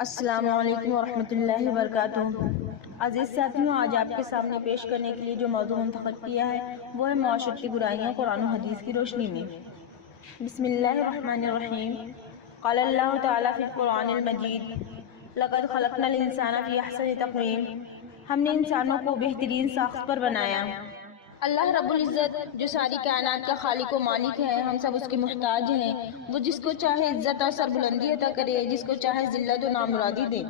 السلام علیکم ورحمۃ اللہ وبرکاتہ۔ عزیز ساتھیوں، آج آپ کے سامنے پیش کرنے کے لیے جو موضوع منتخب کیا ہے وہ ہے معاشرتی برائیاں قرآن و حدیث کی روشنی میں۔ بسم اللہ الرحمن الرحیم۔ قال اللہ تعالیٰ فی القرآن المجید لقد خلقنا الانسان فی احسن تقویم۔ ہم نے انسانوں کو بہترین ساخت پر بنایا۔ اللہ رب العزت جو ساری کائنات کا خالق و مالک ہے، ہم سب اس کے محتاج ہیں۔ وہ جس کو چاہے عزت اور سربلندی عطا کرے، جس کو چاہے ذلت و نامرادی دے۔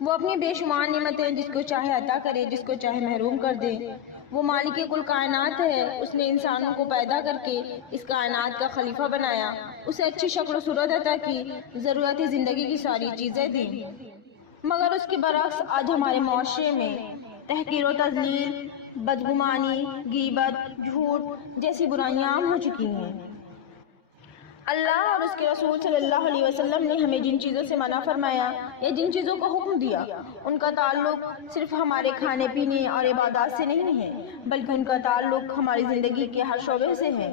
وہ اپنی بے شمار نعمتیں جس کو چاہے عطا کرے، جس کو چاہے محروم کر دے۔ وہ مالک کل کائنات ہے۔ اس نے انسانوں کو پیدا کر کے اس کائنات کا خلیفہ بنایا، اسے اچھی شکل و صورت عطا کی، ضرورت زندگی کی ساری چیزیں دی۔ مگر اس کے برعکس آج ہمارے معاشرے میں تحقیر و تذلیل، بدگمانی، غیبت، جھوٹ جیسی برائیاں عام ہو چکی ہیں۔ اللہ اور اس کے رسول صلی اللہ علیہ وسلم نے ہمیں جن چیزوں سے منع فرمایا یا جن چیزوں کو حکم دیا، ان کا تعلق صرف ہمارے کھانے پینے اور عبادات سے نہیں ہے، بلکہ ان کا تعلق ہماری زندگی کے ہر شعبے سے ہے۔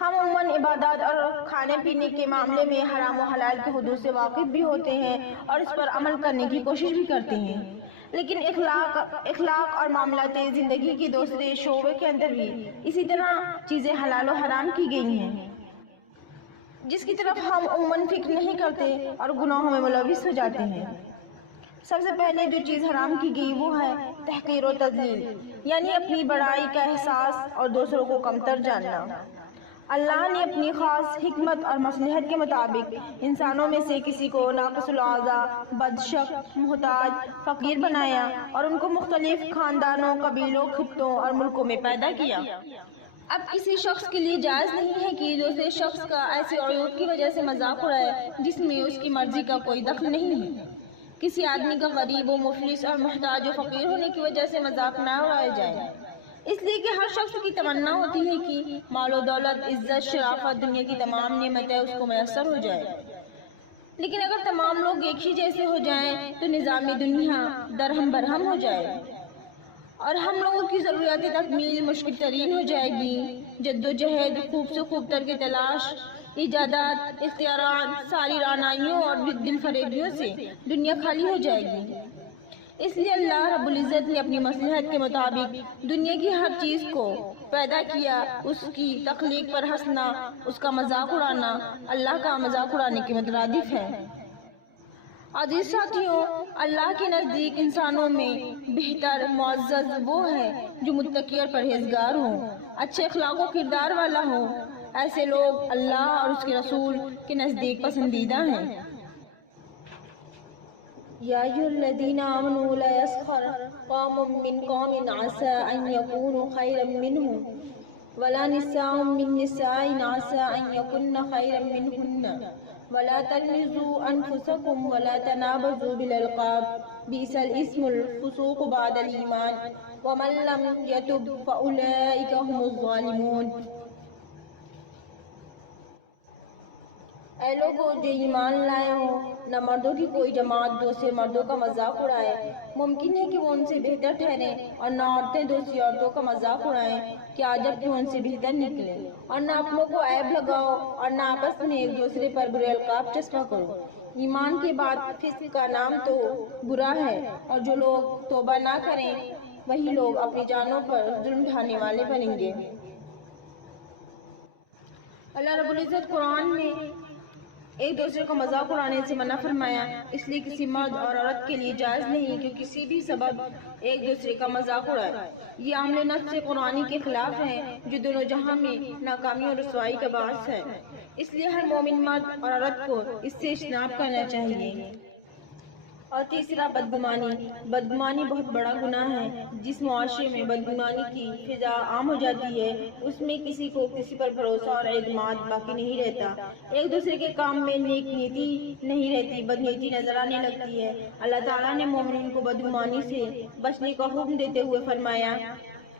ہم عموماً عبادات اور کھانے پینے کے معاملے میں حرام و حلال کے حدود سے واقف بھی ہوتے ہیں اور اس پر عمل کرنے کی کوشش بھی کرتے ہیں، لیکن اخلاق اور معاملات زندگی کے دوسرے شعبے کے اندر بھی اسی طرح چیزیں حلال و حرام کی گئی ہیں، جس کی طرف ہم عموماً فکر نہیں کرتے اور گناہوں میں ملوث ہو جاتے ہیں۔ سب سے پہلے جو چیز حرام کی گئی وہ ہے تحقیر و تذلیل، یعنی اپنی بڑائی کا احساس اور دوسروں کو کمتر جاننا۔ اللہ نے اپنی خاص حکمت اور مصلحت کے مطابق انسانوں میں سے کسی کو ناقص الاعضاء، بدشکل، محتاج، فقیر بنایا اور ان کو مختلف خاندانوں، قبیلوں، خطوں اور ملکوں میں پیدا کیا۔ اب کسی شخص کے لیے جائز نہیں ہے کہ دوسرے شخص کا ایسے عیوب کی وجہ سے مذاق اڑائے جس میں اس کی مرضی کا کوئی دخل نہیں ہے۔ کسی آدمی کا غریب و مفلس اور محتاج و فقیر ہونے کی وجہ سے مذاق نہ اڑایا جائے، اس لیے کہ ہر شخص کی تمنا ہوتی ہے کہ مال و دولت، عزت، شرافت، دنیا کی تمام نعمتیں اس کو میسر ہو جائے، لیکن اگر تمام لوگ ایک ہی جیسے ہو جائیں تو نظام دنیا درہم برہم ہو جائے اور ہم لوگوں کی ضروریات تکمیل مشکل ترین ہو جائے گی۔ جد و جہد، خوب سے خوب تر کی تلاش، ایجادات، اختیارات، ساری رعنائیوں اور دل فریبیوں سے دنیا خالی ہو جائے گی۔ اس لیے اللہ رب العزت نے اپنی مصلحت کے مطابق دنیا کی ہر چیز کو پیدا کیا۔ اس کی تخلیق پر ہنسنا، اس کا مذاق اڑانا اللہ کا مذاق اڑانے کے مترادف ہے۔ عزیز ساتھیوں، اللہ کے نزدیک انسانوں میں بہتر معزز وہ ہے جو متقی اور پرہیزگار ہوں، اچھے اخلاق و کردار والا ہو۔ ایسے لوگ اللہ اور اس کے رسول کے نزدیک پسندیدہ ہیں۔ یا ایھا الذین آمنوا لا یسخر قوم من قوم عسى ان یکونوا خیرا منہم ولا نساء من نساء عسى ان یکن خیرا منہن ولا تلمزوا انفسکم ولا تنابزوا بالالقاب بئس الاسم الفسوق بعد الایمان ومن لم یتب فاولئک هم الظالمون۔ اے لوگو جو ایمان لائے ہوں، نہ مردوں کی کوئی جماعت دوسرے مردوں کا مذاق اڑائے۔ ممکن ہے کہ وہ ان سے بہتر ٹھہریں، اور نہ عورتیں دوسری عورتوں کا مذاق اڑائیں کہ جب کہ ان سے بہتر نکلیں، اور نہ اپنوں کو عیب لگاؤ اور نہ آپس میں ایک دوسرے پر برے القاب چسپاں کرو۔ ایمان کے بعد فسق کا نام تو برا ہے، اور جو لوگ توبہ نہ کریں وہی لوگ اپنی جانوں پر ظلم ڈھانے والے بنیں گے۔ اللہ رب العزت قرآن میں ایک دوسرے کو مذاق اڑانے سے منع فرمایا، اس لیے کسی مرد اور عورت کے لیے جائز نہیں کہ کسی بھی سبب ایک دوسرے کا مذاق اڑائے۔ یہ عامل نص قرآنی کے خلاف ہے جو دونوں جہاں میں ناکامی اور رسوائی کا باعث ہے۔ اس لیے ہر مومن مرد اور عورت کو اس سے اجتناب کرنا چاہیے۔ اور تیسرا بدگمانی۔ بدگمانی بہت بڑا گناہ ہے۔ جس معاشرے میں بدگمانی کی فضا عام ہو جاتی ہے، اس میں کسی کو کسی پر بھروسہ اور اعتماد باقی نہیں رہتا، ایک دوسرے کے کام میں نیک نیتی نہیں رہتی، بدنیتی نظر آنے لگتی ہے۔ اللہ تعالیٰ نے مومنین کو بدگمانی سے بچنے کا حکم دیتے ہوئے فرمایا،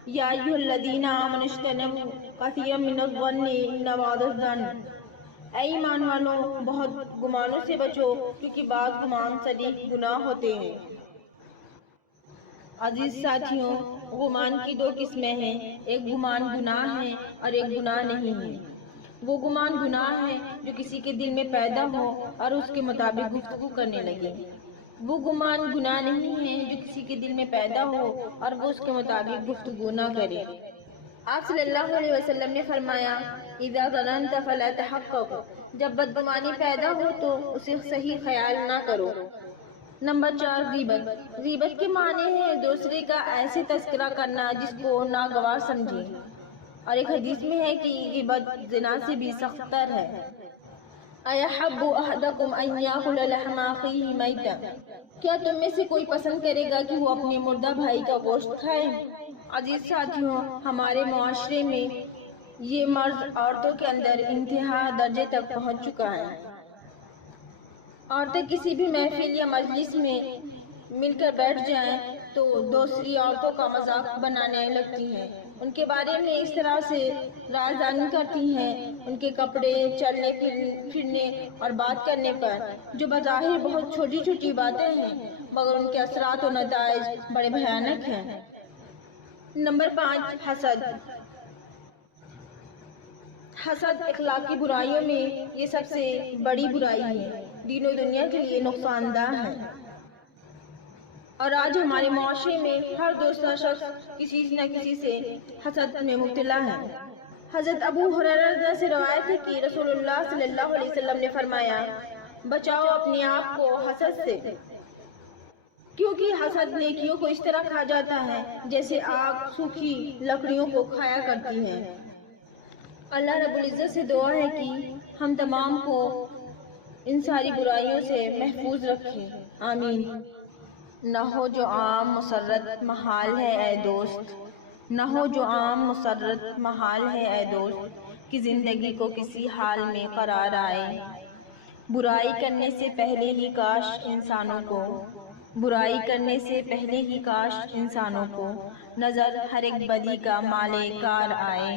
یا ایھا الذین آمنوا اجتنبوا کثیرا من الظن ان بعض الظن، اے ایمان والوں بہت گمانوں سے بچو کیونکہ بعض گمان صریح گناہ ہوتے ہیں۔ عزیز ساتھیوں، گمان کی دو قسمیں ہیں، ایک گمان گناہ ہے اور ایک گناہ نہیں ہے۔ وہ گمان گناہ ہے جو کسی کے دل میں پیدا ہو اور اس کے مطابق گفتگو کرنے لگے، وہ گمان گناہ نہیں ہے جو کسی کے دل میں پیدا ہو اور وہ اس کے مطابق گفتگو نہ کرے۔ آپ صلی اللہ علیہ وسلم نے فرمایا اذا ظننت فلا تحقق، جب بدگمانی پیدا ہو تو اسے صحیح خیال نہ کرو۔ نمبر 4، غیبت۔ غیبت کے معنی ہے دوسرے کا ایسے تذکرہ کرنا جس کو ناگوار سمجھے، اور ایک حدیث میں ہے کہ غیبت زنا سے بھی سخت تر ہے۔ اَيَحَبُّ أَحَدُكُمْ أَن يَأْكُلَ لَحْمَ أَخِيهِ مَيْتًا، کیا تم میں سے کوئی پسند کرے گا کہ وہ اپنے مردہ بھائی کا گوشت کھائے؟ عزیز ساتھیوں، ہمارے معاشرے میں یہ مرض عورتوں کے اندر انتہا درجے تک پہنچ چکا ہے۔ عورتیں کسی بھی محفل یا مجلس میں مل کر بیٹھ جائیں تو دوسری عورتوں کا مذاق بنانے لگتی ہیں، ان کے بارے میں اس طرح سے رازدانی کرتی ہیں، ان کے کپڑے، چلنے پھرنے اور بات کرنے پر، جو بظاہر بہت چھوٹی چھوٹی باتیں ہیں مگر ان کے اثرات و نتائج بڑے بھیانک ہیں۔ نمبر 5، حسد۔ حسد اخلاقی برائیوں میں یہ سب سے بڑی برائی ہے، دین و دنیا کے لیے نقصان دہ ہے، اور آج ہمارے معاشرے میں ہر دوسرا شخص کسی نہ کسی سے حسد میں مبتلا ہے۔ حضرت ابو ہریرہ رضی اللہ عنہ سے روایت ہے کہ رسول اللہ صلی اللہ علیہ وسلم نے فرمایا بچاؤ اپنے آپ کو حسد سے، کیونکہ حسد نیکیوں کو اس طرح کھا جاتا ہے جیسے آگ سوکھی لکڑیوں کو کھایا کرتی ہے۔ اللہ رب العزت سے دعا ہے کہ ہم تمام کو ان ساری برائیوں سے محفوظ رکھے، آمین۔ نہ ہو جو عام مسرت محال ہے اے دوست، نہ ہو جو عام مسرت محال ہے اے دوست، کہ زندگی کو کسی حال میں قرار آئے۔ برائی کرنے سے پہلے ہی کاش انسانوں کو، برائی کرنے سے پہلے ہی کاش انسانوں کو نظر ہر ایک بدی کا مالے کار آئے۔